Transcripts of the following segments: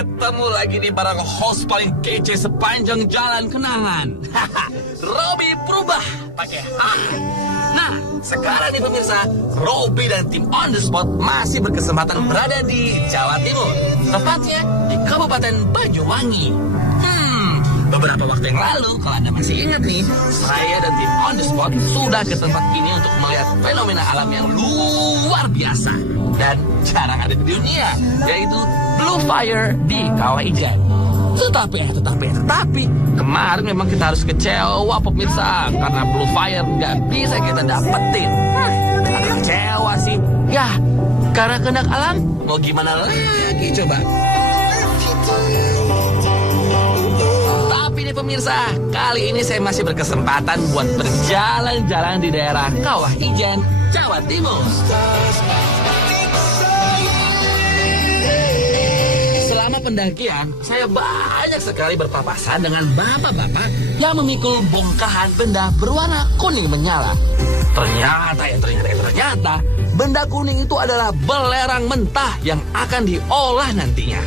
ketemu lagi nih bareng host paling kece sepanjang jalan kenangan. Robby Purba pakai H. Nah, sekarang nih pemirsa, Robby dan tim On The Spot masih berkesempatan berada di Jawa Timur, tepatnya di Kabupaten Banyuwangi. Beberapa waktu yang lalu, kalau Anda masih ingat nih, saya dan tim On The Spot sudah ke tempat ini untuk melihat fenomena alam yang luar biasa dan jarang ada di dunia, yaitu Blue Fire di Kawah Ijen. Tetapi, kemarin memang kita harus kecewa pemirsa, karena Blue Fire nggak bisa kita dapetin. Kecewa sih, ya karena kehendak alam, mau gimana lagi coba. Tapi nih pemirsa, kali ini saya masih berkesempatan buat berjalan-jalan di daerah Kawah Ijen, Jawa Timur. Selama pendakian, saya banyak sekali berpapasan dengan bapak-bapak yang memikul bongkahan benda berwarna kuning menyala. Ternyata, benda kuning itu adalah belerang mentah yang akan diolah nantinya.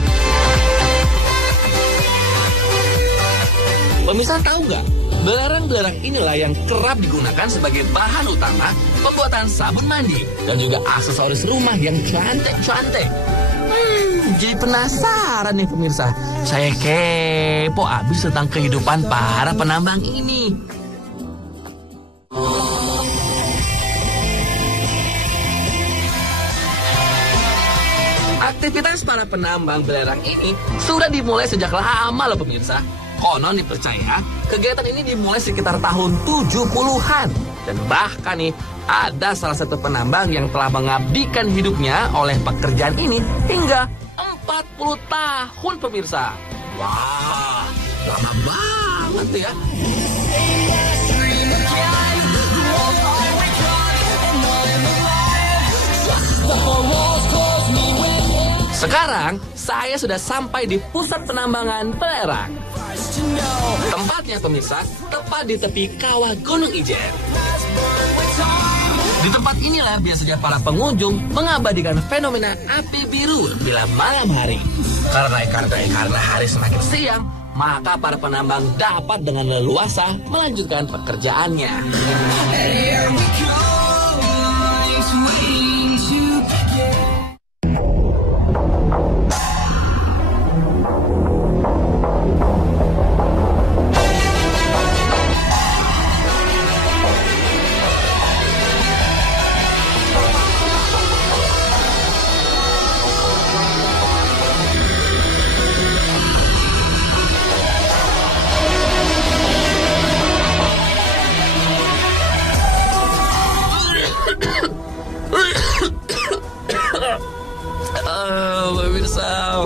Pemirsa tahu nggak? Belerang-belerang inilah yang kerap digunakan sebagai bahan utama pembuatan sabun mandi dan juga aksesoris rumah yang cantik-cantik. Jadi penasaran nih pemirsa. Saya kepo abis tentang kehidupan para penambang ini. Aktivitas para penambang belerang ini sudah dimulai sejak lama loh pemirsa. Konon dipercaya, kegiatan ini dimulai sekitar tahun 70-an. Dan bahkan nih, ada salah satu penambang yang telah mengabdikan hidupnya oleh pekerjaan ini hingga 40 tahun pemirsa. Wah, lama banget ya. Sekarang, saya sudah sampai di pusat penambangan belerang. Tempatnya pemirsa, tepat di tepi kawah Gunung Ijen. Di tempat inilah biasanya para pengunjung mengabadikan fenomena api biru bila malam hari. Karena hari semakin siang, maka para penambang dapat dengan leluasa melanjutkan pekerjaannya. Pemirsa,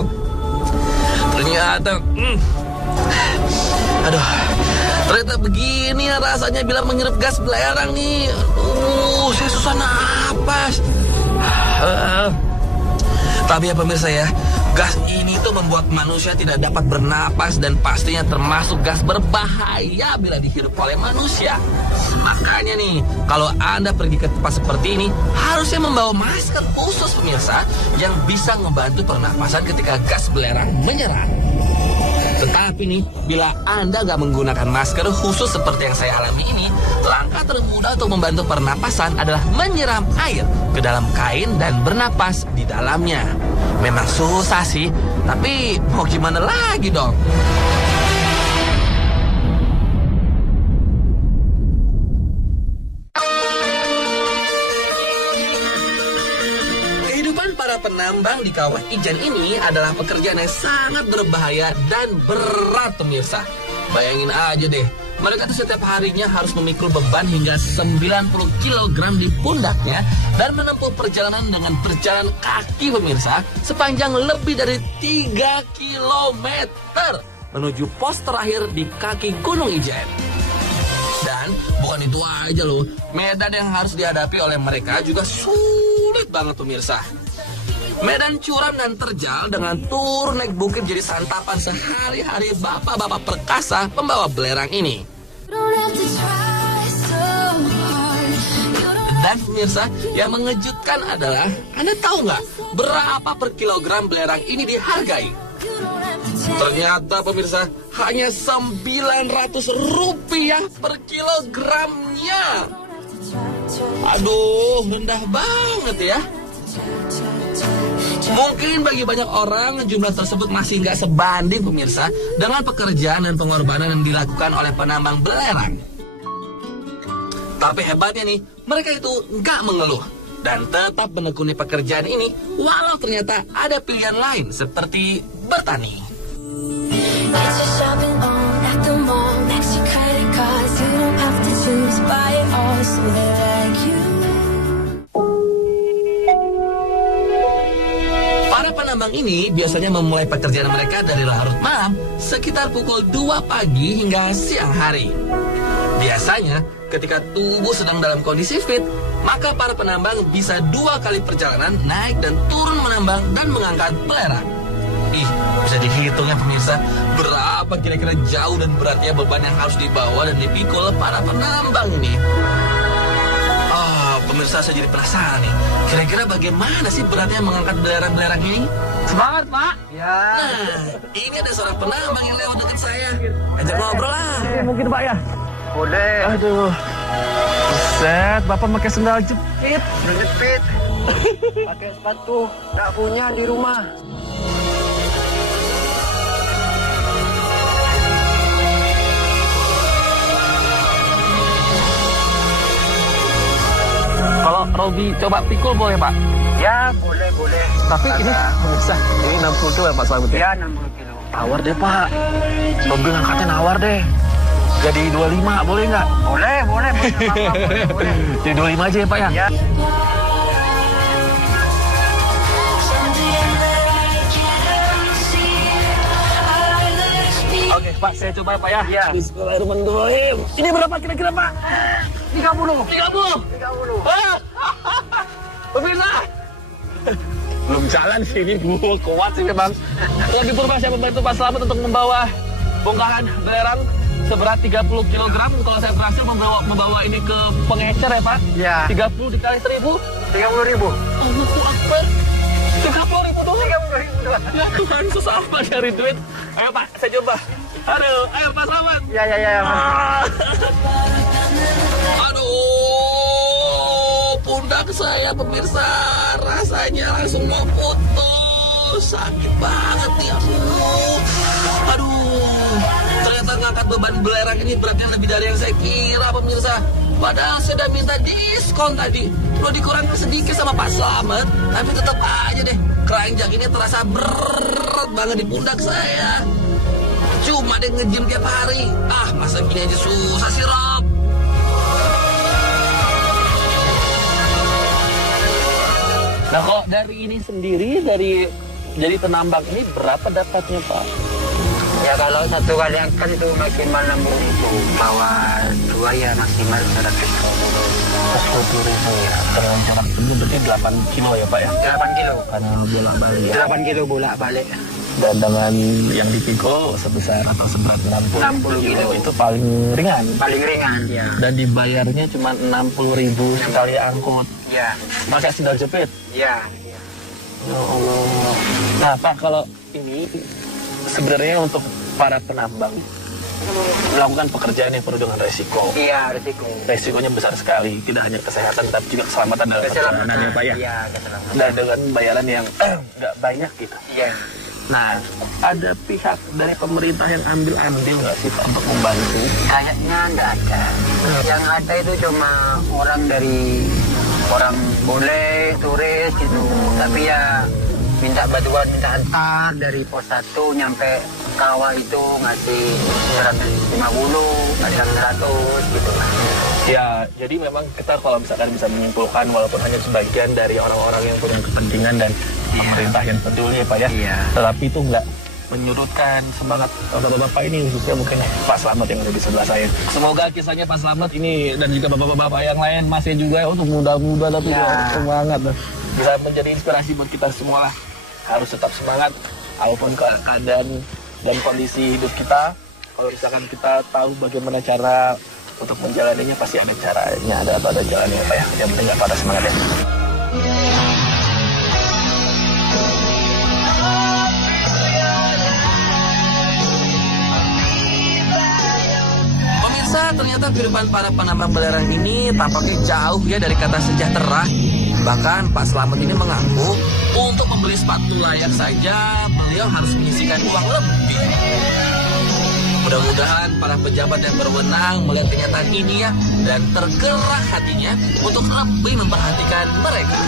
ternyata begini ya rasanya bila menghirup gas belerang nih. Saya susah napas. Tapi ya pemirsa ya, gas ini tuh membuat manusia tidak dapat bernapas dan pastinya termasuk gas berbahaya bila dihirup oleh manusia. Makanya nih, kalau Anda pergi ke tempat seperti ini, harusnya membawa masker khusus pemirsa yang bisa membantu pernapasan ketika gas belerang menyerang. Tetapi nih, bila Anda nggak menggunakan masker khusus seperti yang saya alami ini, langkah termudah untuk membantu pernapasan adalah menyiram air ke dalam kain dan bernapas di dalamnya. Memang susah sih, tapi mau gimana lagi dong? Para penambang di Kawah Ijen ini adalah pekerjaan yang sangat berbahaya dan berat pemirsa. Bayangin aja deh, mereka tuh setiap harinya harus memikul beban hingga 90 kg di pundaknya dan menempuh perjalanan dengan berjalan kaki pemirsa sepanjang lebih dari 3 km menuju pos terakhir di kaki Gunung Ijen. Dan bukan itu aja loh, medan yang harus dihadapi oleh mereka juga sulit banget pemirsa. Medan curam dan terjal dengan turun naik bukit jadi santapan sehari-hari bapak-bapak perkasa pembawa belerang ini. Dan pemirsa, yang mengejutkan adalah, Anda tahu nggak berapa per kilogram belerang ini dihargai? Ternyata pemirsa hanya Rp900 per kilogramnya. Aduh, rendah banget ya. Mungkin bagi banyak orang jumlah tersebut masih nggak sebanding pemirsa dengan pekerjaan dan pengorbanan yang dilakukan oleh penambang belerang. Tapi hebatnya nih, mereka itu nggak mengeluh dan tetap menekuni pekerjaan ini walau ternyata ada pilihan lain seperti bertani. Para penambang ini biasanya memulai pekerjaan mereka dari larut malam sekitar pukul 2 pagi hingga siang hari. Biasanya ketika tubuh sedang dalam kondisi fit, maka para penambang bisa 2 kali perjalanan naik dan turun menambang dan mengangkat belerang. Ih, bisa dihitung ya pemirsa, berapa kira-kira jauh dan beratnya beban yang harus dibawa dan dipikul para penambang ini. Pemirsa, saya jadi penasaran nih, kira-kira bagaimana sih beratnya mengangkat belerang-belerang ini? Semangat, Pak. Ya. Nah, ini ada seorang penambang yang lewat dekat saya. Ajak ngobrol lah. Mungkin, Pak ya? Boleh. Aduh. Buset, Bapak pakai sendal jepit. Jepit. Pakai sepatu. Nggak punya di rumah. Kalau Robi coba pikul boleh, Pak? Ya, boleh. Tapi ini bisa. Ini 60 kilo ya, Pak Slamet ya? Ya, 60 kilo. Nawar deh, Pak. Robi ngangkatnya nawar deh. Jadi 25 boleh nggak? Boleh. Boleh. Jadi 25 aja ya, Pak ya? Ya. Oke, Pak, saya coba ya, Pak ya. Ya. Bismillahirrahmanirrahim. Ini berapa kira-kira, Pak? 30. 30. Pemirsa. Belum jalan sih ini, kuat sih memang. Lagi purba saya membantu Pak Slamet untuk membawa bongkahan belerang seberat 30 kg. Kalau saya berhasil membawa ini ke pengecer ya, Pak. Ya. 30 dikali 1000. 30.000. Allahu Akbar. 30.000 doang. 30.000 doang. Ya Tuhan, susah apa cari duit. Ayo Pak, saya coba. Aduh, ayo Pak Slamet. Ya. Aduh, pundak saya pemirsa rasanya langsung mau putus. Sakit banget nih aku. Aduh, ternyata ngangkat beban belerang ini beratnya lebih dari yang saya kira pemirsa. Padahal saya udah minta diskon tadi. Lo dikurangin sedikit sama Pak Slamet, tapi tetap aja deh keranjang ini terasa berat banget di pundak saya. Cuma deh nge-gym tiap hari. Masa gini aja susah sih, Rob. Nah, kok dari ini sendiri, jadi penambang ini berapa dapatnya, Pak? Ya, kalau satu kali angkat itu maksimal 60.000. Bawa 2 ya maksimal 100.000 ya. Dengan jarak tempuh berarti 8 kilo ya, Pak ya? 8 kilo. Karena bolak-balik ya. 8 kilo bolak-balik. Dan dengan yang dipikul sebesar atau seberat 60 kilo itu paling ringan. Paling ringan, ya. Dan dibayarnya cuma 60.000 sekali angkut. Ya. Pakai sendal jepit. Ya. Ya Allah. Nah, Pak, kalau ini sebenarnya untuk para penambang melakukan pekerjaan yang penuh dengan resiko. Iya, resiko. Resikonya besar sekali, tidak hanya kesehatan tapi juga keselamatan dalam perjalanan ya, Pak ya. Iya, keselamatan. Dan dengan bayaran yang nggak banyak gitu. Iya. Nah, ada pihak dari pemerintah yang ambil-ambil nggak sih Pak untuk membantu? Kayaknya nggak ada. Yang ada itu cuma orang boleh turis gitu. Tapi ya minta bantuan, minta antar dari pos 1 nyampe kawah itu ngasih 150, kadang 100 gitu lah. Ya, jadi memang kita kalau misalkan bisa menyimpulkan walaupun hanya sebagian dari orang-orang yang punya kepentingan dan pemerintah yang peduli ya Pak ya. Iya. Tetapi itu nggak menyurutkan semangat bapak-bapak ini, khususnya mungkin Pak Slamet yang ada di sebelah saya. Semoga kisahnya Pak Slamet ini dan juga bapak-bapak yang lain masih juga untuk muda-muda tapi semangat bisa menjadi inspirasi buat kita semua lah. Harus tetap semangat walaupun keadaan dan kondisi hidup kita. Kalau misalkan kita tahu bagaimana cara untuk menjalaninya, pasti ada caranya, ada jalannya Pak ya. Yang penting nggak pada semangat ya. ternyata kehidupan para penambang belerang ini tampaknya jauh ya dari kata sejahtera. Bahkan Pak Slamet ini mengaku untuk membeli sepatu layak saja beliau harus menyisihkan uang lebih. Mudah-mudahan para pejabat yang berwenang melihat kenyataan ini ya dan tergerak hatinya untuk lebih memperhatikan mereka.